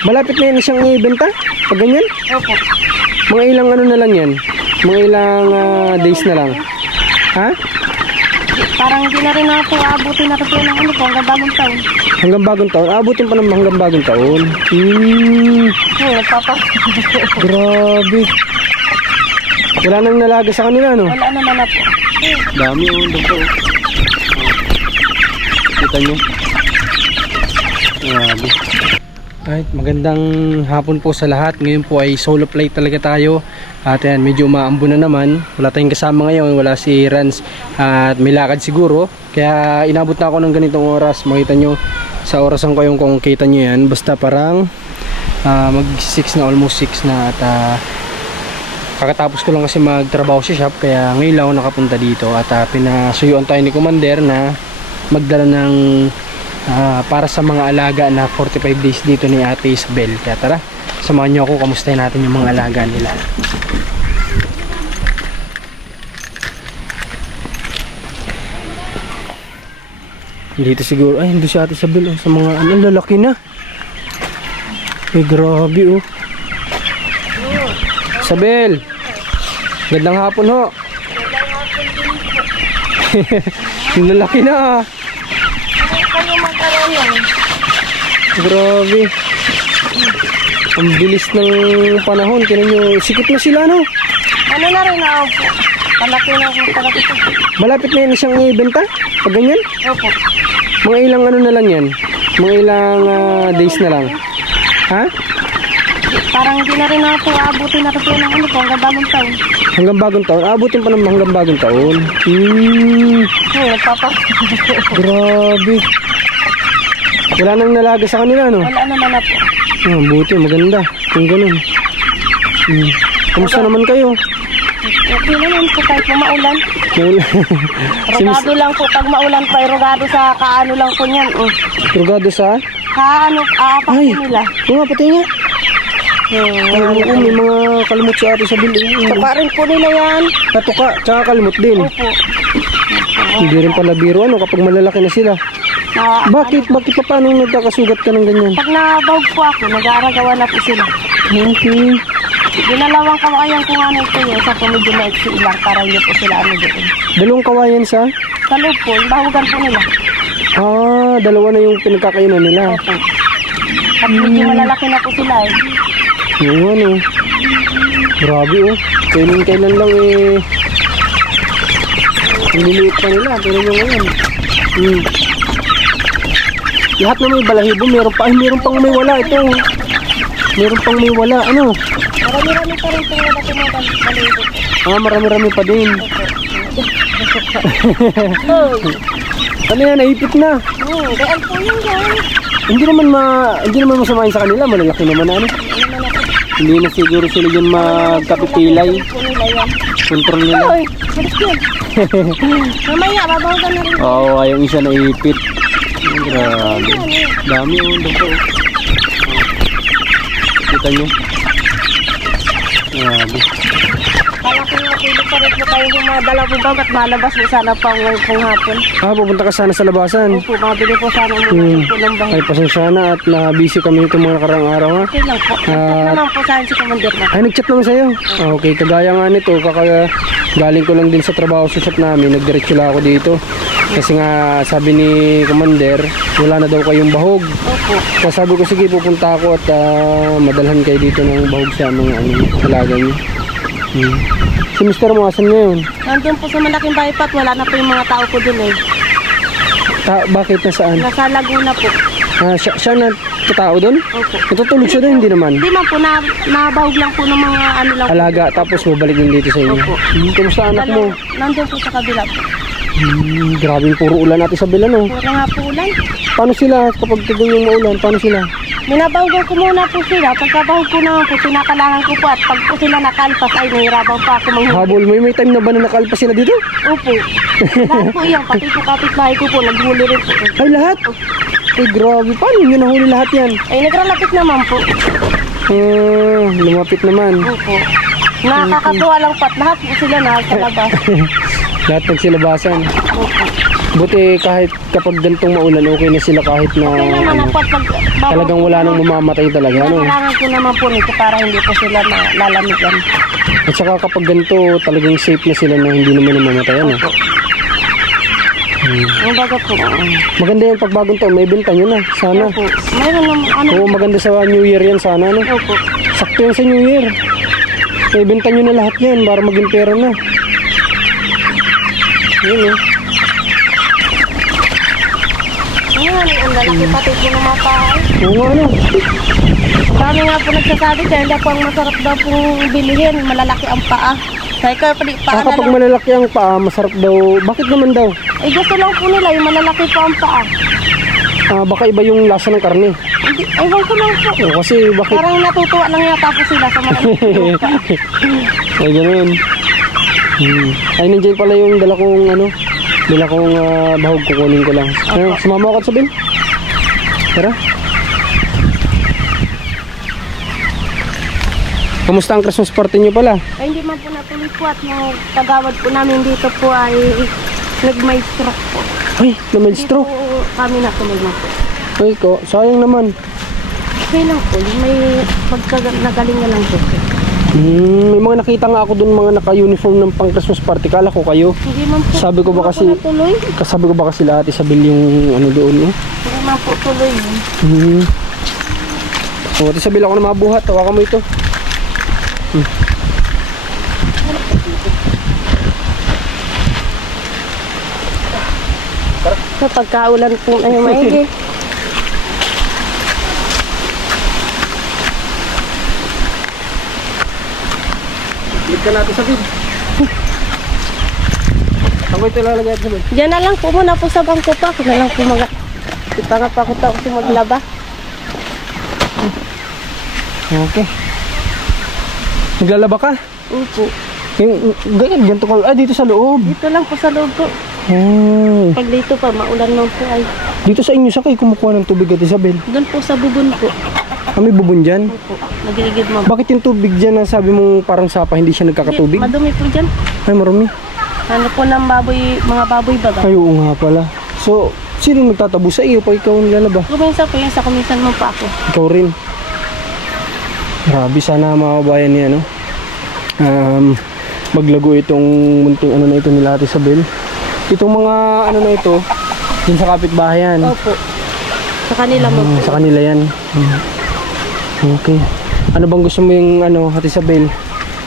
Malapit na yan siyang ibenta? Pag ganyan? Opo. Mga ilang ano na lang yan? Mga ilang ah, days na lang? Ha? Parang hindi na rin na po abutin na rin ng ano po hanggang bagong taon. Hanggang bagong taon? Abutin pa naman hanggang bagong taon? Hmm, Hmm, nagpapa. grabe. Wala nang nalaga sa kanila, no? Wala naman na po. Dami oh, doon po. Kita nyo? Grabe. Alright, magandang hapon po sa lahat. Ngayon po ay solo flight talaga tayo. At ayan, medyo umaambo na naman. Wala tayong kasama ngayon. Wala si Rans at may lakad siguro. Kaya inabot na ako ng ganitong oras. Makita nyo sa orasan ko yung kung kita nyo yan. Basta parang ah, mag 6 na, almost 6 na. At ah, kakatapos ko lang kasi magtrabaho sa shop kaya ngayon lang ako nakapunta dito at uh, pinasuyuan tayo ni Commander na magdala ng ah, para sa mga alaga na 45 days dito ni Ate Isabel. Kaya tara samahan niyo ako kamustahin natin yung mga alaga nila. Dito siguro ay hindi si Ate Isabel oh, sa mga ano lalaki na. Ay grabe oh. Isabel! Gandang hapon ho. Yung lalaki na ah. Magkaroon yan. Grabe. Ang bilis ng panahon. Tinan nyo, sikip na sila no. Ano na rin na po. Palaki na po palaki po. Malapit na yan siyang ibenta. Pag ganyan. Opo. Mga ilang ano na lang yan. Mga ilang ah, days na lang. Ha? Parang hindi na rin na po abutin na rin po ng ano po hanggang bagong taon. Hanggang bagong taon. Abutin pa naman hanggang bagong taon. Hmm, Hmm, nagpapa. grabe. Wala nang nalaga sa kanila no. Wala naman na po. Ah, buti, maganda. Kung ganun. Hmm. Kamusta naman kayo? Okay naman po kahit po maulan. Si Miss Rogado lang po. Pag maulan pa, rogado sa kaano lang po niyan. Oh. Rugado sa... Kaano, aapak Ay. po nila. Oo nga, pati nga. Ay, oo, may mga kalimot sa ate sa. Saka rin po nila yan. Katuka, tsaka kalimot din. Opo. Hindi rin pala biro ano kapag malalaki na sila. Na, Bakit? Bakit pa paano nagkakasugat ka ng ganyan? pag nabawag po ako, nag-aaragawa na po sila. Okay. Ginalawang kawayan ko nga na ito yun. Sa po medyo maiksi ilang para hindi po sila ano doon. Dalawang kawayan sa... Sa loob po, yung bahugan po nila. Ah, dalawa na yung pinagkakainan nila. Opo. At medyo malalaki na po sila eh. Oo ano. Grabe oh. Kailan kailan lang eh. Ang liliit pa nila. Pero yung ngayon. Hmm. Lahat na may balahibo. Meron pa. Ay, meron pang may wala. Ito. Meron pang may wala. Ano? Marami-rami pa rin po mga dati mga balibo. Ah, marami-rami pa din. Ano yan? Naipit na. Hmm, daan po yun guys. Hindi naman ma hindi naman masamahin sa kanila. Malalaki naman na ano. Hindi na siguro sila dyan magkapipilay. Control nila. Yun. Mamaya, babawagan na rin. Oo, oh, yung isa naipit. Grabe. Dami oh, po. Kita nyo? Grabe. Kala ko nga pili pa rin po tayo yung mga dalabubag at malabas po sana pang ngayon pong hapon. Ah, pupunta ka sana sa labasan. Opo, mabili po sana muna Hmm. po ng bahay. Ay, pasensya na at na-busy kami nito mga nakarang araw ha. Okay lang po. Ah. Uh, naman po sa si Commander na. Ay, nag-chat naman sa'yo. Ah, Okay, kagaya nga nito, kaka galing ko lang din sa trabaho sa shop namin, nagdiretso lang ako dito. Kasi nga, sabi ni Commander, wala na daw kayong bahog. Opo. Kaya sabi ko, sige, pupunta ako at ah, madalhan kayo dito ng bahog sa mga ano, alaga niyo. Hmm. Si Mr. mo, asan ngayon? Nandun po sa malaking bypass, wala na po yung mga tao ko dun eh. Ta- bakit nasaan? Nasa Laguna po. Ah, siya, siya na katao doon? Opo. Natutulog siya doon, hindi naman. Hindi man po, na, nabahog lang po ng mga ano lang. po. Alaga, tapos babalik din dito sa inyo. Opo. Hmm, kamusta anak mo? Nandun po sa kabila po. Hmm, grabing puro ulan natin sa bilan, oh. Puro nga po ulan. Paano sila kapag tigong yung maulan? Paano sila? Minabahugan ko muna po sila. Pagkabahog ko naman po, sinakalangan ko po. At pag po sila nakalpas, ay nahirapan pa ako manghuli. Habol, may may time na ba na nakalpa sila dito? Opo. Lahat po yan. Pati po kapitbahay ko po, naghuli rin po. Ay, lahat? Ay, grabe. Paano nyo nahuli lahat yan? Ay, nagralapit naman po. Ah, lumapit naman. Opo. Nakakatuwa lang pat. Lahat po sila nasa labas. lahat nagsilabasan. Opo. Buti kahit kapag ganitong maulan, okay na sila kahit na Kaya naman ano, at pag talagang wala nang mamamatay talaga. Ano? Kailangan ko naman po nito para hindi po sila malalamigan. At saka kapag ganito, talagang safe na sila na hindi naman namamatay. Ano? Ang baga po. Maganda yan pag bagong taon, may benta nyo na. Sana. Opo. Mayroon naman ano. Oo, maganda sa New Year yan sana. Ano? Opo. Sakto yan sa New Year. May benta nyo na lahat yan para maging pera na. Yun eh. Ano nga ang lalaki pati po ng mga bahay. Oo nga ano. Dami nga po nagsasabi dahil daw po ang masarap daw pong bilihin. Malalaki ang paa. Kaya ka pati paa Ah, na kapag lang. malalaki ang paa, masarap daw. Bakit naman daw? Eh gusto lang po nila yung malalaki pa ang paa. Ah, baka iba yung lasa ng karne. Hindi, ewan ko lang po. Oo, kasi bakit? Parang natutuwa lang yata po sila sa malalaki ang paa. Ay, ganun. Hmm. Ay, nandiyan pala yung dala kong ano, dala kong ah, bahog kukunin ko lang. Ano, sumama ako at sabihin? Tara. Kamusta ang Christmas party niyo pala? Ay hindi man po natuloy po at yung tagawad po namin dito po ay nag-may stroke po. Ay, Dito stroke. po kami natuloy na po. Ay ko, sayang naman. Okay lang po, may pagkaganagaling na lang po. Hmm, may mga nakita nga ako doon mga naka-uniform ng pang Christmas party. Kala ko kayo. Hindi man po. Sabi ko ba kasi- natuloy? Kasabi ko ba kasi lahat Isabel yung ano doon eh. Man po tuloy. Hmm. O, Isabel ako na mabuhat. Tawakan mo ito. Sa pagkaulan po na yung maigi. Lig ka natin Isabel. Ako ito lalagay at Isabel. Diyan na lang po muna po sa bangko pa. Ako na lang po mag... Di pa nga pa ako tao si maglaba. Okay. Naglalaba ka? Opo. Yung, ganyan, ganito ka. Ah, dito sa loob. Dito lang po sa loob po. Oh. Pag dito pa, maulan lang po ay. Dito sa inyo sa kayo kumukuha ng tubig at Isabel. Doon po sa bubon po. Ah, may bubon dyan. Opo. Nagigid mo. Bakit yung tubig dyan na sabi mong parang sapa, hindi siya nagkakatubig? Madumi po dyan. Ay, marumi. Ano po ng baboy, mga baboy baga. Ay, oo nga pala. So, sino magtatabo sa iyo pag ikaw ang lalaba? Kuminsan po yun sa kuminsan mo pa ako. Ikaw rin. Grabe, sana mga kabayan ni ano. Um, maglago itong munting ano na ito nila Ate Isabel. Itong mga ano na ito, yun sa kapitbahayan. Opo. Sa kanila mo Mm, po. sa kanila yan. Mm. Okay. Ano bang gusto mo yung ano, Ate Isabel?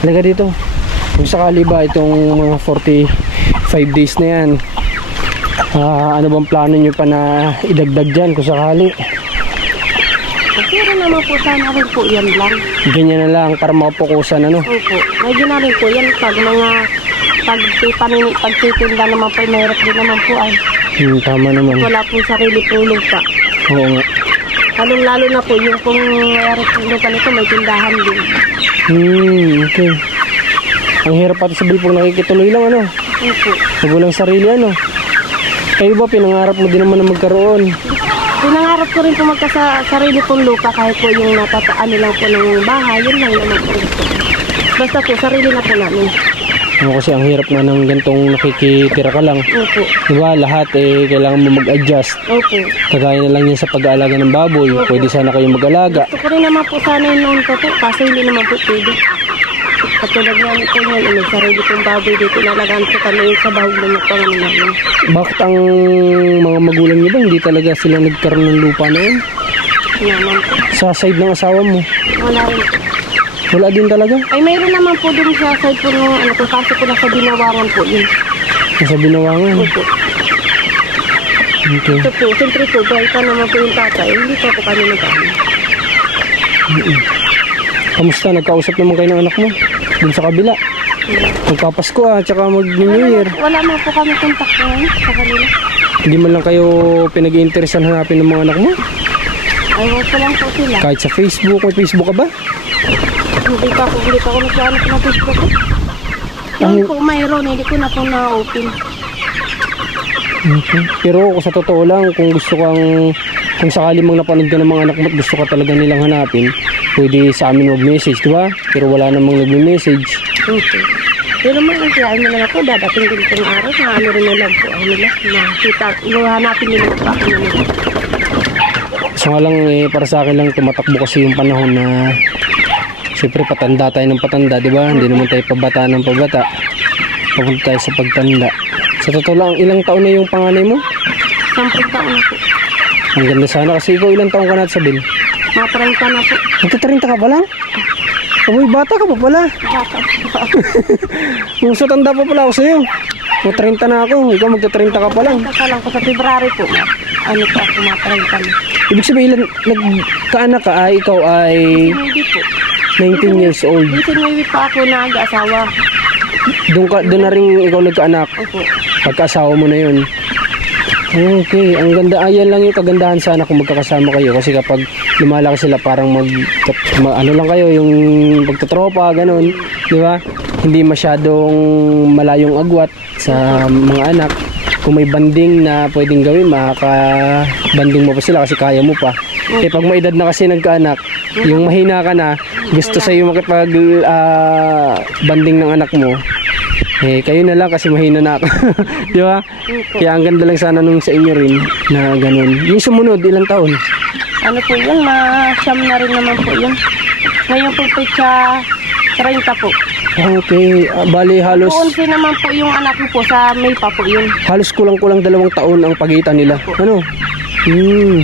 Halika dito. Kung sakali ba itong mga 45 days na yan, ah, ano bang plano nyo pa na idagdag dyan kung sakali? Pero naman po sana rin po yan lang. Ganyan na lang para mapukusan ano. Opo. Medyo na rin po yan. Pag mga pag panini, pagtitinda naman po, mahirap din naman po ay Hmm, tama naman. wala pong sarili pong lupa. Oo nga. Lalong lalo na po yung pong mayroon pong lupa nito may tindahan din. Hmm, okay. Ang hirap pati sa pag nakikituloy lang ano. Opo. Pag walang sarili ano. Kayo ba pinangarap mo din naman na magkaroon? Pinangarap ko rin po magkasa sarili pong lupa kahit po yung natataan lang po ng bahay, yun lang naman po. Basta po, sarili na po namin. Ano kasi ang hirap na ng gantong nakikitira ka lang. Opo. Diba lahat eh kailangan mo mag-adjust. Opo. Kagaya na lang yan sa pag-aalaga ng baboy. Pwede sana kayong mag-alaga. Gusto ko rin naman po sana yung noon pa po, kaso hindi naman po pwede. Katulad nga po yan, may sarili pong baboy dito, nalagaan ko kami sa bahog ng pangalan namin. Bakit ang mga magulang niyo ba hindi talaga sila nagkaroon ng lupa na yun? Naman po. Sa side ng asawa mo? Wala rin po. Wala din talaga? Ay, mayroon naman po dun sa side po ng ano, ko na sa binawangan po yun. Nasa binawangan. Opo. Okay. Ito po, siyempre po, buhay pa naman po yung tatay, hindi pa po kami nag-ano. Kamusta? Nagkausap naman kayo ng anak mo? Dun sa kabila. Magpapasko ah, tsaka mag-New Year. Wala man po kami kontak ngayon sa kanila. Hindi man lang kayo pinag-iinteresan hanapin ng mga anak mo? Ayaw ko lang po sila. Kahit sa Facebook, may Facebook ka ba? Hindi pa ako, hindi pa ako nagkaano sa Facebook ko. Noon po mayroon, hindi ko na po na-open. Okay. Pero kung sa totoo lang, kung gusto kang, kung sakali mang napanood ka ng mga anak mo at gusto ka talaga nilang hanapin, pwede sa amin mag-message, di ba? Pero wala namang nagme-message. Okay. Pero naman, ang kaya mo naman po, dadating din itong araw na ano rin na lang po ang nila. Nakita, hanapin nila po ako nila. So nga lang eh, para sa akin lang tumatakbo kasi yung panahon na Siyempre patanda tayo ng patanda, di ba? Hindi naman tayo pabata ng pabata. Papunta tayo sa pagtanda. Sa totoo lang, ilang taon na yung panganay mo? Sampung taon na po. Ang ganda sana kasi ikaw ilang taon ka na sa Bill? Mga 30 na po. Magta-30 ka pa lang? Aboy, bata ka pa pala. Bata. Kung sa tanda pa pala ako sa'yo. Mag 30 na ako, ikaw magta-30 ka pa lang. Saka lang ko sa February po. Ano po ako, mga 30 na. Ibig sabihin, ilan, nagkaanak ka ay ikaw ay Hindi po. 19 years old. Minsan may pa ako na asawa. Doon ka, doon na rin ikaw nagkaanak. Opo. Pagkasawa mo na yun. Okay, ang ganda. Ayan lang yung kagandahan sana kung magkakasama kayo. Kasi kapag lumalaki sila parang mag, ma- ano lang kayo, yung pagtatropa, ganun. Di ba? Hindi masyadong malayong agwat sa mga anak. Kung may banding na pwedeng gawin, makaka-banding mo pa sila kasi kaya mo pa. Eh pag may edad na kasi nagkaanak, yung mahina ka na, gusto sa'yo makipag ah, banding ng anak mo, eh, kayo na lang kasi mahina na ako. Di ba? Kaya ang ganda lang sana nung sa inyo rin na ganun. Yung sumunod, ilang taon? Ano po yun, ma-siyam na rin naman po yun. Ngayon po po siya 30 po. Okay, ah, bali halos Puunsi naman po yung anak ko po sa May pa po yun. halos kulang-kulang dalawang taon ang pagitan nila. Ano? Hmm.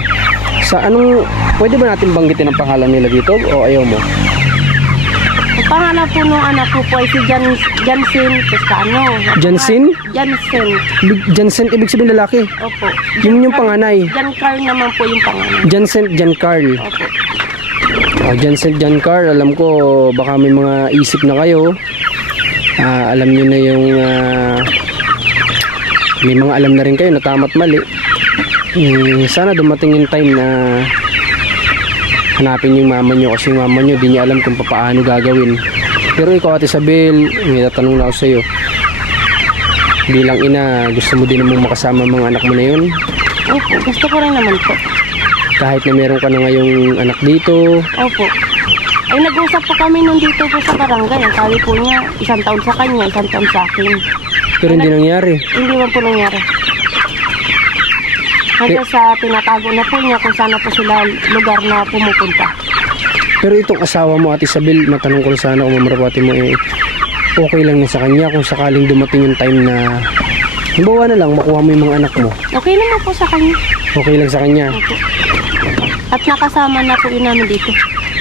Sa anong pwede ba natin banggitin ang pangalan nila dito o ayaw mo? Ang pangalan po nung anak ko po ay si Jan, Jansen Toscano. Jansen? Jansen. Jansen ibig sabihin lalaki. Opo. Yun yung panganay. Jan Carl naman po yung pangalan. Jansen Giancarl. Opo. Oh, Jansen Giancarl, alam ko baka may mga isip na kayo. Ah, alam niyo na yung ah, may mga alam na rin kayo na tama't mali. Eh, sana dumating yung time na hanapin yung mama nyo kasi yung mama nyo di niya alam kung paano gagawin. Pero ikaw Ate Isabel, may tatanong na ako sa iyo. Bilang ina, gusto mo din namang makasama mga anak mo na yun? Opo. Gusto ko rin naman po. Kahit na meron ka na ngayong anak dito, Opo. Ay, nag-usap po kami nung dito po sa barangay. Ang sabi po niya, isang taon sa kanya, isang taon sa akin. pero hindi nangyari. Hindi man po nangyari. Hanggang sa tinatago na po niya kung sana po sila lugar na pumupunta. Pero itong asawa mo, Ate Isabel, matanong ko sana kung mamarapati mo eh, okay lang na sa kanya kung sakaling dumating yung time na Halimbawa na lang, makuha mo yung mga anak mo. Okay naman po sa kanya. Okay lang sa kanya. Opo. At nakasama na po yun namin dito.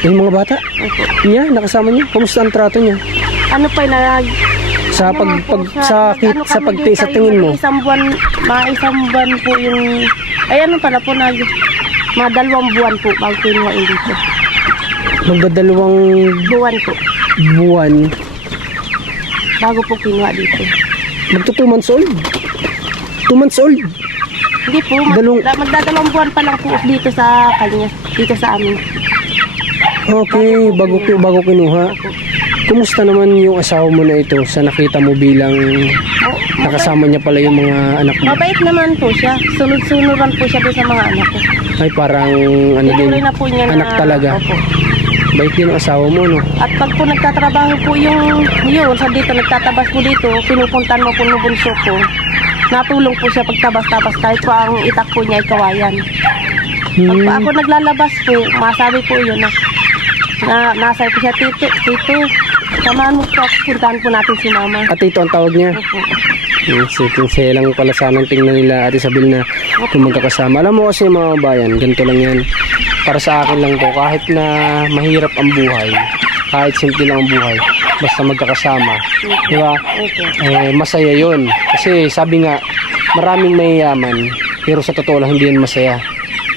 Yung mga bata, Opo. niya, nakasama niya. Kumusta ang trato niya? Ano pa yun, na Sa pag, pag sa, kit, ano sa dito, sa tingin mo. Isang buwan, mga isang buwan po yung, ay ano pala po, nag, mga dalawang buwan po bago kinuhain dito. Magdadalawang Buwan po, buwan, bago po kinuha dito. magto 2 months old. 2 months old. Hindi po, mag, Dalawang- magdadalawang buwan pa lang po dito sa kanya, dito sa amin. Okay, bago, ki- bago kinuha. Kumusta naman yung asawa mo na ito sa nakita mo bilang Oh, nakasama niya pala yung mga anak mo? Mabait naman po siya. Sunod-sunuran po siya doon sa mga anak ko. Ay parang ano din, na po niya na... anak talaga. Opo. Bait din ang asawa mo, no? At pag po nagtatrabaho po yung yun, sa dito, nagtatabas po dito, pinupuntan mo po ng bunso ko. Natulong po siya pagtabas-tabas kahit pa ang itak po niya ay kawayan. Pag Hmm. ako naglalabas po, masabi po yun na, na nasa po siya, Tito, Tito, samahan mo po puntahan po natin si Mama. At ito ang tawag niya. Opo. Yes, kung saya lang pala sanang tingnan nila Ate Isabel na kung magkakasama. Alam mo kasi mga bayan, ganito lang yan. Para sa akin lang to, kahit na mahirap ang buhay, kahit simple lang ang buhay, basta magkakasama. Di ba? Eh, masaya yon Kasi sabi nga, maraming mayayaman, pero sa totoo lang hindi yan masaya.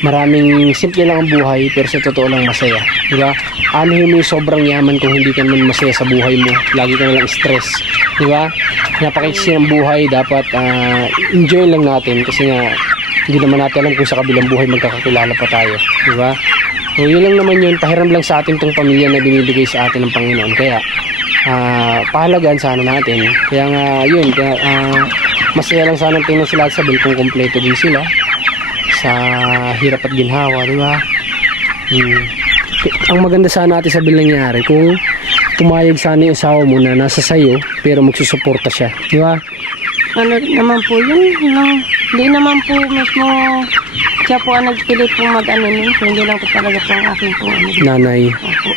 Maraming simple lang ang buhay, pero sa totoo lang masaya. Di ba? Ano mo yung sobrang yaman kung hindi ka naman masaya sa buhay mo? Lagi ka na lang stress. Di ba? Napakaiksi ang buhay, dapat ah, enjoy lang natin kasi nga hindi naman natin alam kung sa kabilang buhay magkakakilala pa tayo. Di ba? So, yun lang naman yun. Pahiram lang sa atin tong pamilya na binibigay sa atin ng Panginoon. Kaya, ah pahalagaan sana natin. Kaya nga, yun, kaya, ah, masaya lang sana tingnan sila sabil kung kompleto din sila sa hirap at ginhawa, di ba? Hmm. Ang maganda sana natin sabil nangyari kung pumayag sana yung asawa mo na nasa sayo pero magsusuporta siya. Di ba? Ano naman po yun. Nang, hindi naman po mismo siya po ang nagpilit po mag-ano nun. Hindi lang po talaga po ang aking po ano. Nanay. Opo.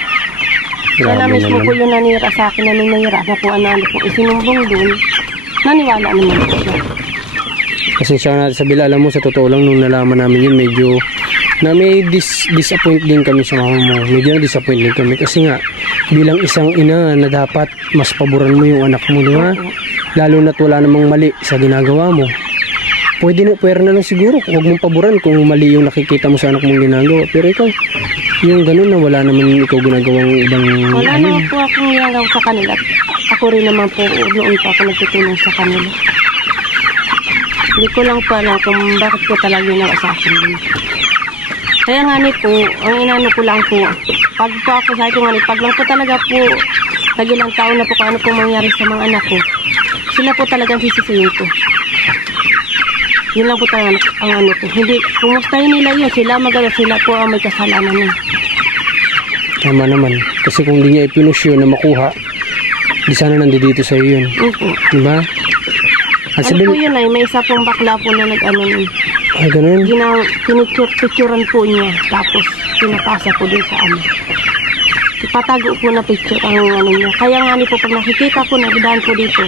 Kaya na Grabe mismo po naman. yung nanira sa akin na nung nanira na po ano, ano po isinumbong dun. Naniwala naman po siya. Pasensya ka natin sa bila. Alam mo, sa totoo lang, nung nalaman namin yun, medyo na may dis disappoint din kami sa mama mo. Medyo na disappoint din kami. Kasi nga, bilang isang ina na dapat mas paboran mo yung anak mo, di ba? Lalo na't wala namang mali sa ginagawa mo. Pwede na, pwede na lang siguro. Huwag mong paboran kung mali yung nakikita mo sa anak mong ginagawa. Pero ikaw, yung ganun na wala naman ikaw ginagawang ibang Wala ano. naman po akong ginagawa sa kanila. Ako rin naman po noon pa ako nagtutulong sa kanila. Hindi ko lang pa alam kung bakit ko talaga ginawa sa akin yun. Kaya nga ni po, ang inano ko lang po, pag po ako sa ito nga ni, pag lang po talaga po, nagilang taon na po kung ano po mangyari sa mga anak ko, sila po talagang sisisihin ko. Yun lang po talaga ang ano ko. Hindi, kumustahin nila yun, sila magana, sila po ang may kasalanan nun. Tama naman. Kasi kung di niya ipinush yun na makuha, di sana nandito sa iyo yun. Opo. Di ba? At Ano sabi, po yun ay, may isa pong bakla po na nag-ano nun. ay ganun. Ginaw, pinicture-picturean po niya. Tapos, pinapasa po dun sa ano. Ipatago po na picture ang ano niya. Kaya nga ni po, pag nakikita ko, nagdaan po dito.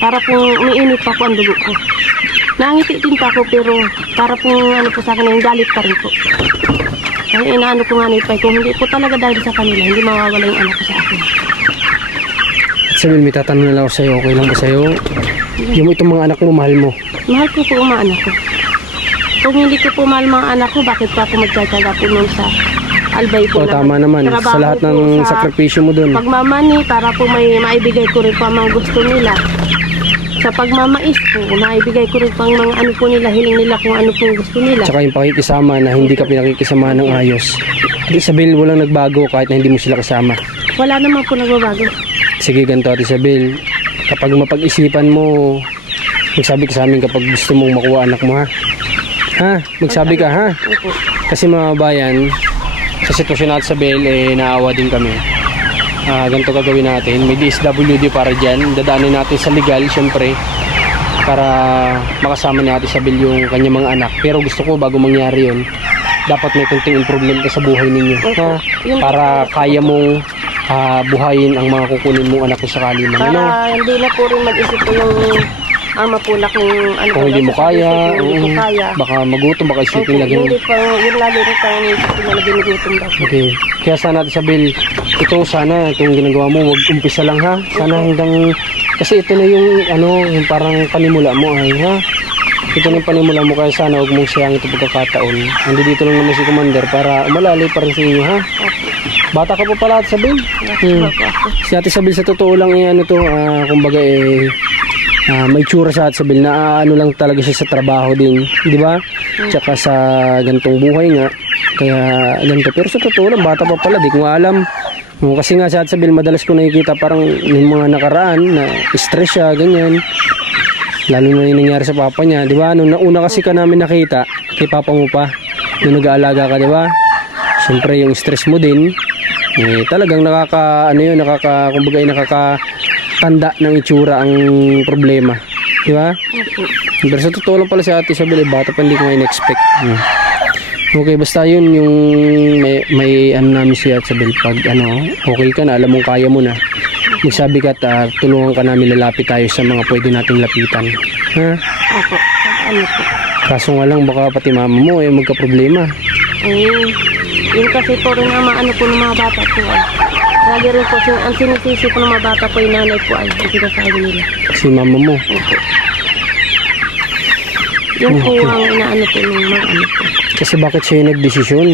Para pong umiinit pa po ang dugo ko. Nangiti din pa ako, pero para pong ano po sa akin, yung galit pa rin po. Kaya inaano ko nga ni Pai, kung hindi po talaga dahil sa kanila, hindi mawawala yung anak ko sa akin. Sabi, may tatanong na lang ako sa'yo. Okay lang ba sa'yo? Yung itong mga anak mo, mahal mo. Mahal ko po mga anak ko. Kung hindi ko po mahal mga anak ko, bakit pa ako magtsatsaga po nun sa albay po O, tama naman. Sa lahat ng sa sakripisyo mo dun. Pagmamani, para po may maibigay ko rin pa mga gusto nila. Sa pagmamais po, maibigay ko rin pang mga ano po nila, hiling nila kung ano po gusto nila. Tsaka yung pakikisama na hindi ka pinakikisama ng ayos. Isabel, walang nagbago kahit na hindi mo sila kasama. Wala naman po nagbabago. Sige, ganito Ate Isabel. Kapag mapag-isipan mo, magsabi ka sa amin kapag gusto mong makuha anak mo ha. Ha? Magsabi ka ha? Kasi mga bayan, sa sitwasyon natin sa Bel, eh, naawa din kami. Ah, ganito gagawin natin. May DSWD para dyan. Dadaanin natin sa legal, syempre. Para makasama ni Ate Isabel yung kanyang mga anak. Pero gusto ko, bago mangyari yun, dapat may kunting improvement ka sa buhay ninyo. Opo. Ha? Para kaya mong ah, buhayin ang mga kukunin mong anak ko sakali man. Ano? Para hindi na po rin mag-isip po yung ama po na kung ano Kung po hindi mo daw sa kaya, kung hindi ko kaya. baka magutom, baka isipin lagi hindi pa, yun lagi rin pa ang isip ko na ginugutom daw. po. Okay. Kaya sana Ate Isabel, ito sana itong ginagawa mo, wag umpisa lang ha. Sana hanggang kasi ito na yung ano, yung parang panimula mo ay ha. Ito yung panimula mo kaya sana wag mong sayang ito pagkakataon. Andi dito lang naman si Commander para umalalay pa rin sa inyo ha. Opo. Bata ka pa pala Ate Isabel. Hmm. Si Ate Isabel sa totoo lang eh ano to, ah, kumbaga eh ah, may tsura sa Ate Isabel na ah, ano lang talaga siya sa trabaho din, di ba? Tsaka sa gantong buhay nga. Kaya ganito. Pero sa totoo lang, bata pa pala, di ko alam. Oh, kasi nga sa Ate Isabel, madalas ko nakikita parang yung mga nakaraan na stress siya, ganyan. Lalo na yung nangyari sa papa niya, di ba? Nung nauna kasi ka namin nakita, kay papa mo pa, nung nag-aalaga ka, di ba? Siyempre yung stress mo din, eh, talagang nakaka, ano yun, nakaka, kumbaga ay nakaka tanda ng itsura ang problema. Di ba? Opo. Pero sa totoo lang pala si Ate Isabel, eh, bata pa hindi ko nga in-expect. Hmm. Okay, basta yun yung may, may ano namin si Ate Isabel pag ano, okay ka na, alam mong kaya mo na. Magsabi ka at ah, tulungan ka namin lalapit tayo sa mga pwede nating lapitan. Ha? Opo. Ano po. Kaso nga lang baka pati mama mo eh magka-problema. Eh, yun kasi po rin ang maano po ng mga bata po ay. Lagi rin po, sin- ang sinisisi po ng mga bata po yung nanay po ay, ang sinasabi nila. Si mama mo. Opo. Yan po ang inaano po ng mga ano po. Kasi bakit siya yung nagdesisyon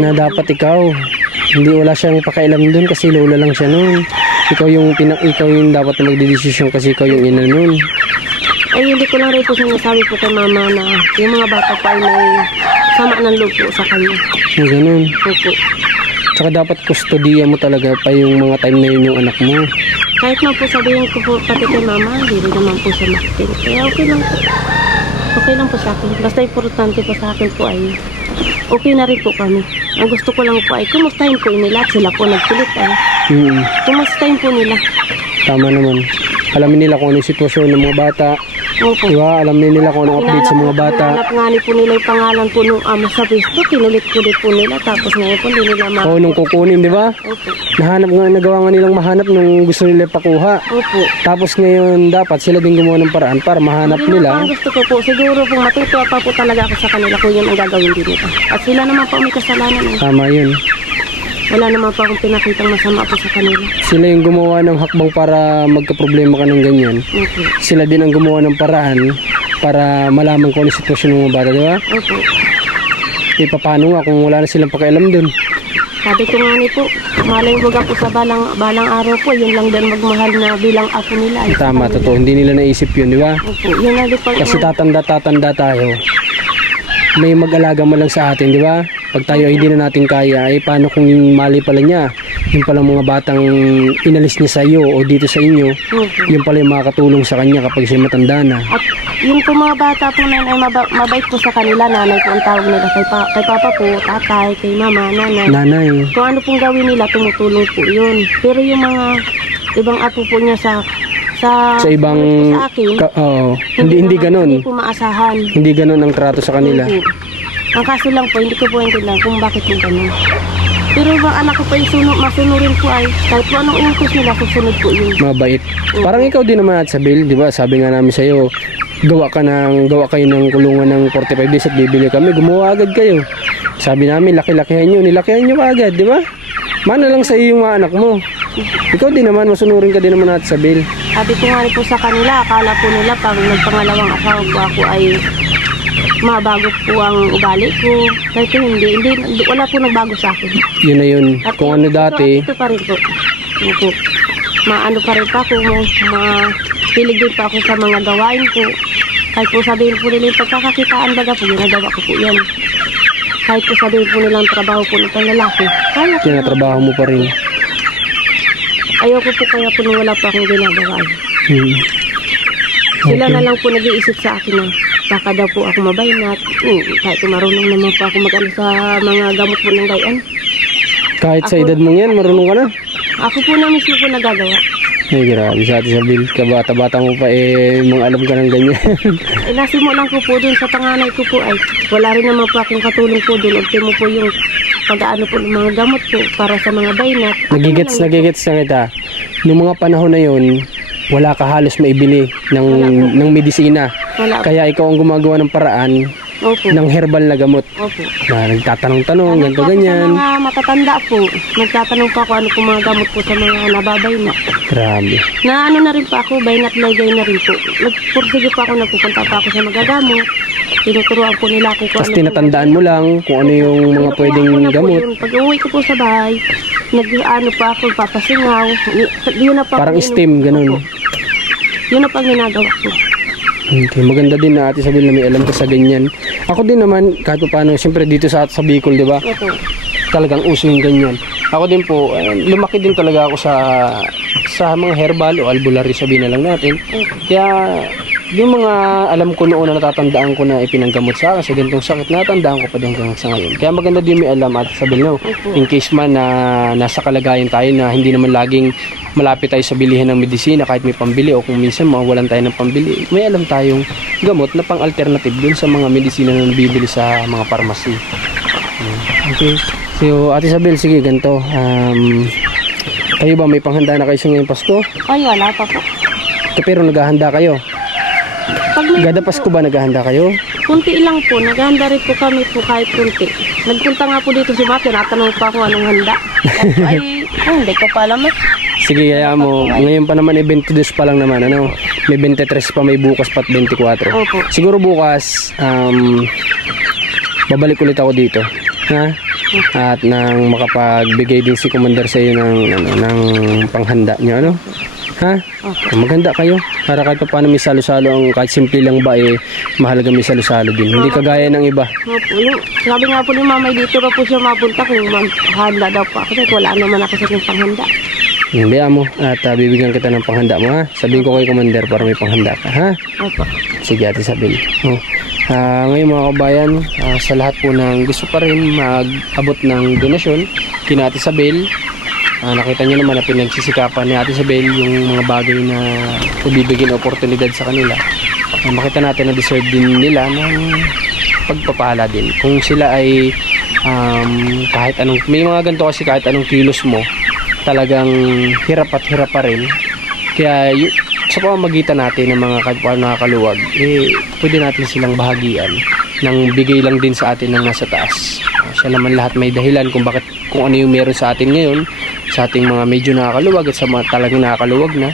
na dapat ikaw. Hindi wala siyang pakialam dun kasi lola lang siya noon. Ikaw yung pinak ikaw yung dapat na magdedesisyon kasi ikaw yung ina noon. ay hindi ko lang rin po sinasabi po kay mama na yung mga bata po ay may sama ng loob po sa kanya. Yung ganun. Opo. Tsaka dapat kustodiya mo talaga pa yung mga time na yun yung anak mo. Kahit na po sabihin ko po pati kay mama, hindi rin naman po siya makikin. Kaya okay lang po. Okay lang po sa akin. Basta importante po sa akin po ay okay na rin po kami. Ang gusto ko lang po ay kumustahin po nila at sila po nagpilit ay Mm, kumustahin po nila. tama naman. Alamin nila kung ano yung sitwasyon ng mga bata. Opo. Di ba? Alamin nila kung anong update sa mga bata. Hinanap nga ni po nila yung pangalan po nung ama sa Facebook. Kinulit-kulit po nila. Tapos ngayon po hindi nila ma... O nung kukunin, di ba? Opo. Nahanap nga, nagawa nga nilang mahanap nung gusto nila pakuha. Opo. Tapos ngayon, dapat sila din gumawa ng paraan para mahanap Yun nila. ang gusto ko po. Siguro po matutuwa pa po talaga ako sa kanila kung yun ang gagawin din nila. At sila naman po may kasalanan. eh. Tama yun. Wala naman po akong pinakitang masama po sa kanila. Sila yung gumawa ng hakbang para magka-problema ka ng ganyan. Opo. Sila din ang gumawa ng paraan para malaman kung ano sitwasyon ng mga bata, di ba? Opo. E paano nga kung wala na silang pakialam dun? Sabi ko nga ni po, malay mo po sa balang, balang araw po, yun lang din magmahal na bilang apo nila. eh. Tama, totoo. Hindi nila naisip yun, di ba? Opo. Yun po. Kasi tatanda-tatanda tayo. May mag-alaga man lang sa atin, di ba? Pag tayo ay hindi na natin kaya, ay paano kung mali pala niya? Yung pala mga batang inalis niya sa iyo o dito sa inyo, Opo. yung pala yung makakatulong sa kanya kapag siya matanda na. At yun po mga bata po na ay maba- mabait po sa kanila, nanay po ang tawag nila kay, pa- kay papa po, tatay, kay mama, nanay. Nanay, Kung ano pong gawin nila, tumutulong po yun. Pero yung mga ibang apo po niya sa sa, sa ibang... sa akin, Ka, oo. hindi, hindi naman- ganun. Hindi po maasahan. Hindi ganun ang trato sa kanila. Hindi. Ang kaso lang po, hindi ko po lang kung bakit po ganun. Pero ibang anak ko pa yung sunod, masunurin po ay kahit po anong utos nila, susunod po yun. Mabait. Parang ikaw din naman at Sabil, di ba? Sabi nga namin sa iyo, gawa ka ng gawa kayo ng kulungan ng 45 days at bibili kami, gumawa agad kayo. Sabi namin, laki-lakihan nyo, nilakihan nyo agad, di ba? Mana lang sa iyo yung mga anak mo. Ikaw din naman, masunurin ka din naman at Sabil. Sabi ko nga po sa kanila, akala po nila pag nagpangalawang asawa po ako ay mabago po ang ugali ko. Po hindi, hindi, wala po nagbago sa akin. Yun na yun. At Kung ano dati, Ito pa rin po. Ano po. Maano pa rin pa ako, mahilig din pa ako sa mga gawain ko. Kahit po sabihin po nila yung pagkakakitaan baga po, ginagawa ko po yan. Kahit po sabihin po nilang trabaho po ng panlalaki. Kaya po. tinatrabaho mo pa rin. Ayoko po kaya po nung wala pa akong ginagawa. Hmm. Sila na lang po nag-iisip sa akin na baka daw po ako mabaynat. Hmm, kahit marunong naman po ako mag-ano sa mga gamot po ng gayan. Kahit sa edad mong yan, marunong ka na. Ako po na mismo po nagagawa. Ay, grabe sa atin Sabil. Kabata-bata mo pa eh, mga alam ka ng ganyan. Eh, nasimulan ko po dun sa tanganay ko po ay wala rin naman po akong katulong po dun. Ultimo po yung pag-ano po ng mga gamot po para sa mga baynat. Ako nagigets, na lang- nagigets na kita. Noong mga panahon na yun, wala ka halos maibili ng, ng medisina. Wala po. Kaya ikaw ang gumagawa ng paraan Opo. ng herbal na gamot. Opo. Na nagtatanong-tanong, Ano ganito po ako ganyan. Sa mga matatanda po, nagtatanong po ako ano po mga gamot po sa mga nababaynat. Grabe. Na ano na rin po ako, baynat lagay na rin po. Nagpursige po ako, nagpupunta pa ako sa magagamot. Tinuturuan po nila ako kung Tapos ano tinatandaan mo lang kung ano yung mga pwedeng Tinuturuan ko na po gamot. yun. Pag uwi ko po sa bahay, nag-ano pa ako, papasingaw. Yun na pa Parang steam, ganun. Opo. Yun na pa ang ginagawa ko. Okay, maganda din na ate Sabil na may alam ka sa ganyan. Ako din naman, kahit pa paano, siyempre dito sa, sa Bicol, di ba? Opo. talagang uso yung ganyan. Ako din po, eh, lumaki din talaga ako sa sa mga herbal o albularyo sabihin na lang natin. Opo. Kaya yung mga alam ko noon na natatandaan ko na ipinanggamot sa akin sa ganitong sakit, natandaan ko pa din hanggang sa ngayon. Kaya maganda din may alam at sabi no, Opo. in case man na nasa kalagayan tayo na hindi naman laging malapit tayo sa bilihan ng medisina kahit may pambili o kung minsan mawalan tayo ng pambili, may alam tayong gamot na pang alternative dun sa mga medisina na nabibili sa mga pharmacy. Okay. So, Ate Isabel, sige, ganito. Um, kayo ba may panghanda na kayo sa ngayong Pasko? Ay, wala pa po. Pero naghahanda kayo. Pag may Gada Pasko ba naghahanda kayo? kunti lang po, naghahanda rin po kami po kahit kunti. Nagpunta nga po dito si Mati, natanong pa ako anong handa. Ay, oh, hindi ko pa alam eh. Sige, kaya mo. Ngayon pa naman, eh, 22 pa lang naman. Ano? May 23 pa, may bukas pa at 24. Opo. Siguro bukas, um, babalik ulit ako dito. Ha? At nang makapagbigay din si Commander sa iyo ng, ano, ng panghanda niyo. Ano? Ha? Opo. Maganda kayo. Para kahit pa paano may salo-salo ang kahit simple lang ba eh mahalaga may salo-salo din. Hindi kagaya ng iba. Opo, yung, sabi nga po ni mamay dito pa po siya mapunta kung maghanda daw po ako. Kasi wala naman ako sa aking panghanda. Hindi mo at ah, bibigyan kita ng panghanda mo ha. Sabihin ko kay Commander para may panghanda ka ha. Opo. Sige ate Sabil. Oh. Ah, ngayon mga kabayan, ah, sa lahat po ng gusto pa rin mag-abot ng donasyon, kina Ate Isabel, ah, nakita niyo naman na pinagsisikapan ni Ate Isabel yung mga bagay na ibibigay na oportunidad sa kanila. Ah, makita natin na deserve din nila ng pagpapala din. Kung sila ay um, kahit anong, may mga ganito kasi kahit anong kilos mo, talagang hirap at hirap pa rin. Kaya y- sa pamamagitan natin ng mga kapwa nakakaluwag, eh, pwede natin silang bahagian ng bigay lang din sa atin ng nasa taas. Ah, siya naman lahat may dahilan kung bakit kung ano yung meron sa atin ngayon, sa ating mga medyo nakakaluwag at sa mga talagang nakakaluwag na,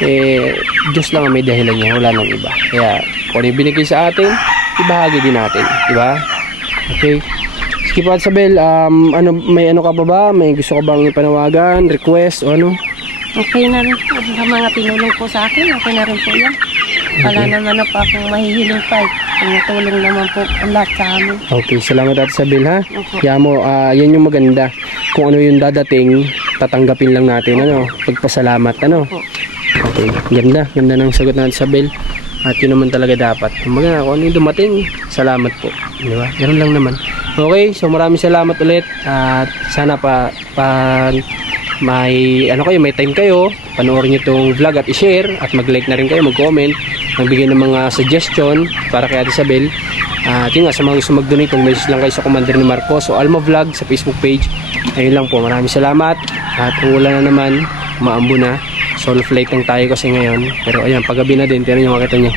eh, Diyos lang ang may dahilan niya, wala nang iba. Kaya, kung ano binigay sa atin, ibahagi din natin, di ba? Okay. Sige po, Isabel, um, ano, may ano ka pa ba? May gusto ka bang ipanawagan, request, o ano? Okay na rin po. Sa mga tinulong po sa akin, okay na rin po yan. Wala naman na po akong mahihiling pa. Tumutulong naman po ang lahat sa amin. Okay, salamat Ate Isabel ha. Opo. Kaya mo, ah, yan yung maganda. Kung ano yung dadating, tatanggapin lang natin, ano, pagpasalamat, ano. Okay, ganda, ganda ng sagot ng Ate Isabel. At yun naman talaga dapat. Kumbaga, kung ano yung dumating, salamat po. Di ba? Ganun lang naman. Okay, so maraming salamat ulit. At sana pa, pa may ano kayo, may time kayo, panoorin niyo tong vlog at i-share at mag-like na rin kayo, mag-comment, magbigay ng mga suggestion para kay Ate Isabel. At yun nga, sa mga gusto mag-donate, kung message lang kayo sa Commander ni Marcos o Alma Vlog sa Facebook page. Ayun lang po, maraming salamat. At wala na naman, maambo na. Flight lang tayo kasi ngayon. Pero ayan, paggabi na din, tira nyo makita nyo.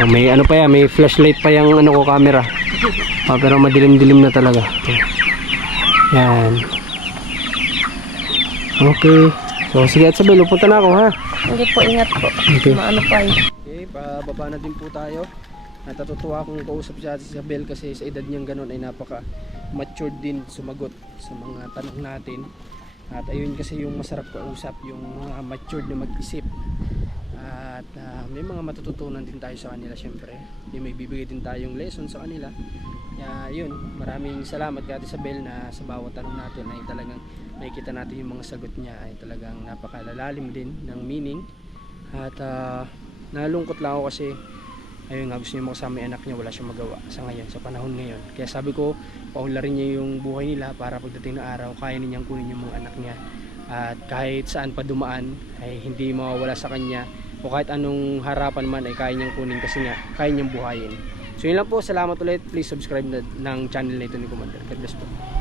Oh, may ano pa yan, may flashlight pa yung ano ko camera. Ah, pero madilim-dilim na talaga. Yan. Okay. So sige at Isabel, pupunta na ako ha. Hindi po, ingat po. Okay. Maano po ay. Okay, pababa na din po tayo. Natatutuwa akong kausap si Ate Isabel kasi sa edad niyang ganun ay napaka matured din sumagot sa mga tanong natin. At ayun kasi yung masarap kausap, yung mga matured na mag-isip. At ah, may mga matututunan din tayo sa kanila syempre. May, may bibigay din tayong lesson sa kanila. Kaya yun, maraming salamat kay Ate Isabel na sa bawat tanong natin ay talagang nakikita natin yung mga sagot niya ay talagang napakalalalim din ng meaning. At ah, nalungkot lang ako kasi ayun nga gusto niya makasama yung anak niya wala siyang magawa sa ngayon sa panahon ngayon. Kaya sabi ko paunlarin niya yung buhay nila para pagdating na araw kaya ninyang kunin yung mga anak niya. At kahit saan pa dumaan ay hindi mawawala sa kanya. O kahit anong harapan man ay kaya niyang kunin kasi nga kaya niyang buhayin. So yun lang po salamat ulit. Please subscribe na, ng channel na ito ni Commander. God bless po